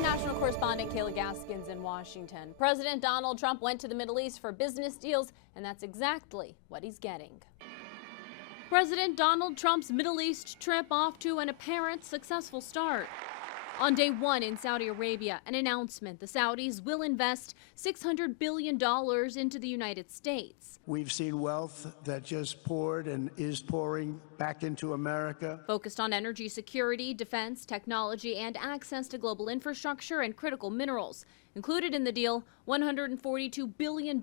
I'm national correspondent Kayla Gaskins in Washington. President Donald Trump went to the Middle East for business deals, and that's exactly what he's getting. President Donald Trump's Middle East trip off to an apparent successful start. On day one in Saudi Arabia, an announcement: the Saudis will invest $600 billion into the United States. We've seen wealth that just poured and is pouring back into America. Focused on energy security, defense, technology, and access to global infrastructure and critical minerals. Included in the deal, $142 billion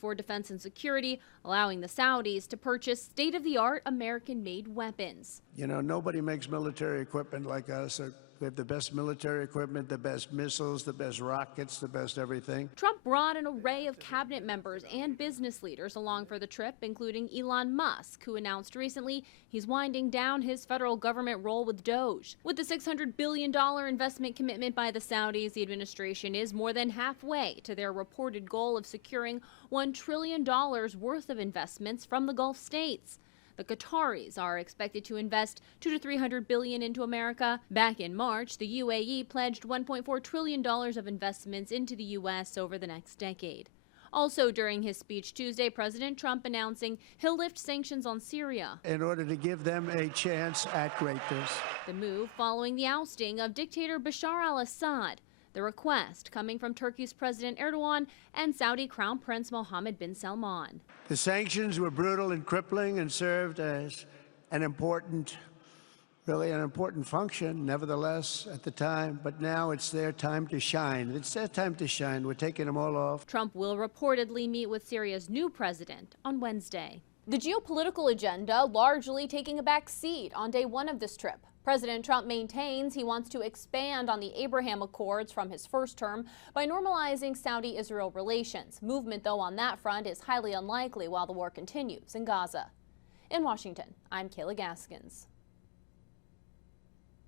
for defense and security, allowing the Saudis to purchase state-of-the-art American-made weapons. You know, nobody makes military equipment like us. We have the best military equipment, the best missiles, the best rockets, the best everything. Trump brought an array of cabinet members and business leaders along for the trip, including Elon Musk, who announced recently he's winding down his federal government role with DOGE. With the $600 billion investment commitment by the Saudis, the administration is more than halfway to their reported goal of securing $1 trillion worth of investments from the Gulf states. The Qataris are expected to invest $200 to $300 billion into America. Back in March, the UAE pledged $1.4 trillion of investments into the U.S. over the next decade. Also during his speech Tuesday, President Trump announcing he'll lift sanctions on Syria in order to give them a chance at greatness. The move following the ousting of dictator Bashar al-Assad. The request coming from Turkey's President Erdogan and Saudi Crown Prince Mohammed bin Salman. The sanctions were brutal and crippling and served as an important function, nevertheless, at the time. But now it's their time to shine. It's their time to shine. We're taking them all off. Trump will reportedly meet with Syria's new president on Wednesday. The geopolitical agenda largely taking a back seat on day one of this trip. President Trump maintains he wants to expand on the Abraham Accords from his first term by normalizing Saudi-Israel relations. Movement, though, on that front is highly unlikely while the war continues in Gaza. In Washington, I'm Kayla Gaskins.